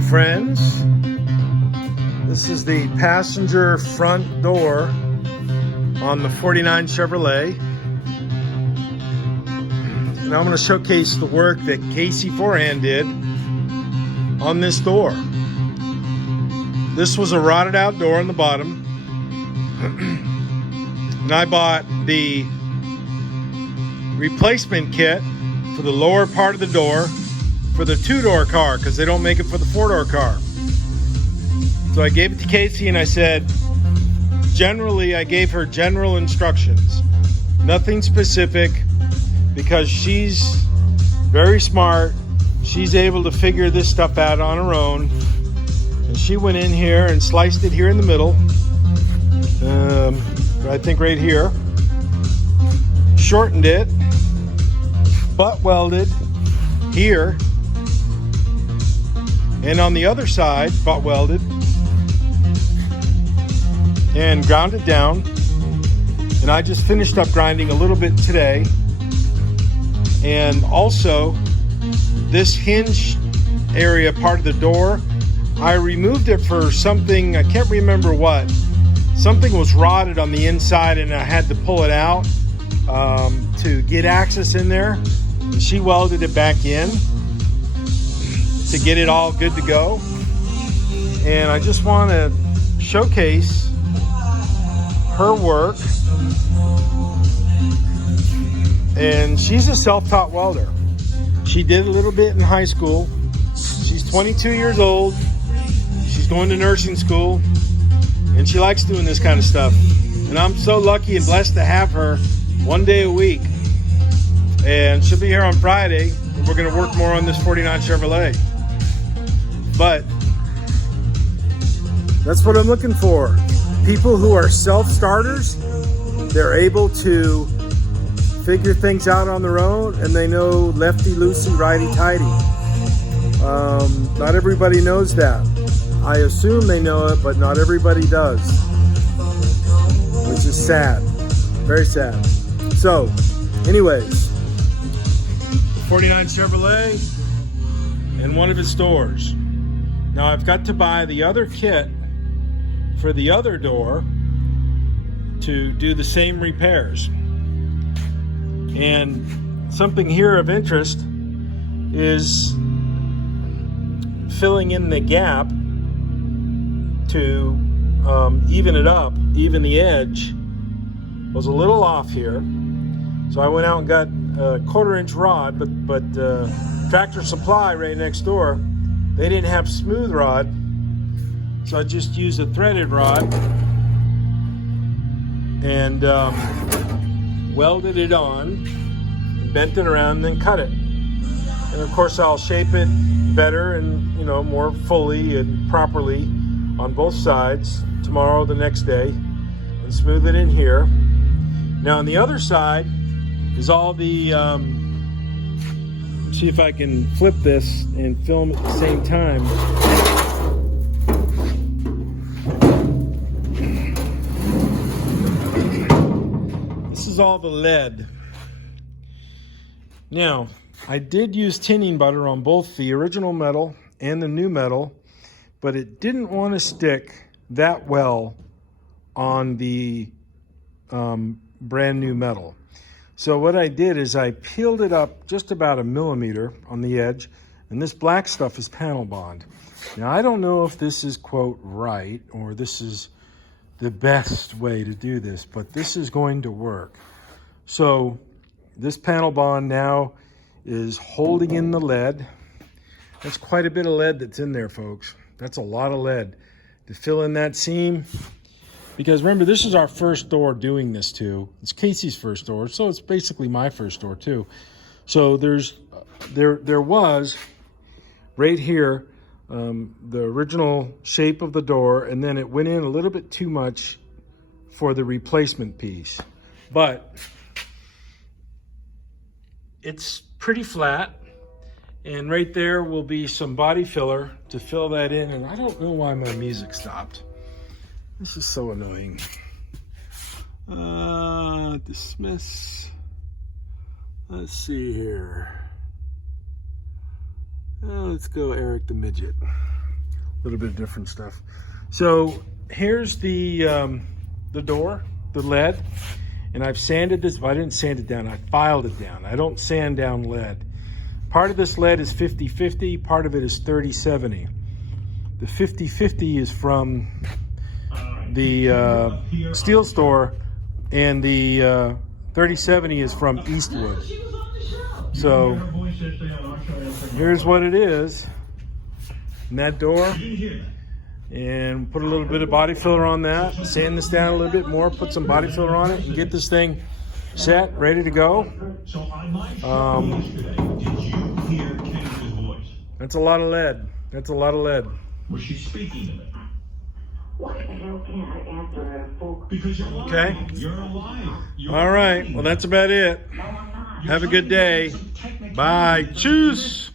friends. This is the passenger front door on the 49 Chevrolet. And I'm going to showcase the work that Casey Forehand did on this door. This was a rotted out door on the bottom. And I bought the replacement kit for the lower part of the door for the two-door car, because they don't make it for the four-door car. So I gave it to Casey and I said, generally I gave her general instructions, nothing specific, because she's very smart. She's able to figure this stuff out on her own. And she went in here and sliced it here in the middle. I think right here. Shortened it, butt welded here. And on the other side, butt welded. And ground it down. And I just finished up grinding a little bit today. And also, this hinge area, part of the door, I removed it for something, I can't remember what. Something was rotted on the inside and I had to pull it out to get access in there. And she welded it back in to get it all good to go. And I just want to showcase her work. And she's a self-taught welder. She did a little bit in high school. She's 22 years old. She's going to nursing school. And she likes doing this kind of stuff. And I'm so lucky and blessed to have her one day a week. And she'll be here on Friday. And we're going to work more on this 49 Chevrolet. But that's what I'm looking for. People who are self-starters, they're able to figure things out on their own, and they know lefty-loosey, righty-tighty. Not everybody knows that. I assume they know it, but not everybody does, which is sad. Very sad. So, anyways, 49 Chevrolet and one of its doors. Now I've got to buy the other kit for the other door to do the same repairs. And something here of interest is filling in the gap to even it up, even the edge was a little off here. So I went out and got a 1/4-inch rod, but Tractor Supply right next door, they didn't have smooth rod. So I just used a threaded rod and welded it on, bent it around, and then cut it. And of course I'll shape it better and more fully and properly on both sides tomorrow, the next day, and smooth it in here. Now on the other side is all the see if I can flip this and film at the same time. This is all the lead. Now, I did use tinning butter on both the original metal and the new metal, but it didn't want to stick that well on the brand new metal. So what I did is I peeled it up just about 1 millimeter on the edge, and this black stuff is panel bond. Now, I don't know if this is, quote, right, or this is the best way to do this, but this is going to work. So this panel bond now is holding in the lead. That's quite a bit of lead that's in there, folks. That's a lot of lead to fill in that seam. Because remember, this is our first door doing this too. It's Casey's first door, so it's basically my first door too. So there was right here the original shape of the door, and then it went in a little bit too much for the replacement piece. But it's pretty flat, and right there will be some body filler to fill that in. And I don't know why my music stopped. This is so annoying. Dismiss. Let's see here. Let's go Eric the Midget. little bit of different stuff. So here's the door, the lead, and I've sanded this. Well, I didn't sand it down, I filed it down. I don't sand down lead. Part of this lead is 50/50, part of it is 30/70. The 50/50 is from the steel store, and the 30/70 is from Eastwood. So here's what it is in that door. And put a little bit of body filler on that, sand this down a little bit more, put some body filler on it, and get this thing set, ready to go. That's a lot of lead. That's a lot of lead. Was she speaking to me? Why the hell can't I answer her full? Because you're lying. Okay. You're a liar. All right. Well, that's about it. Have a good day. Bye. Cheers.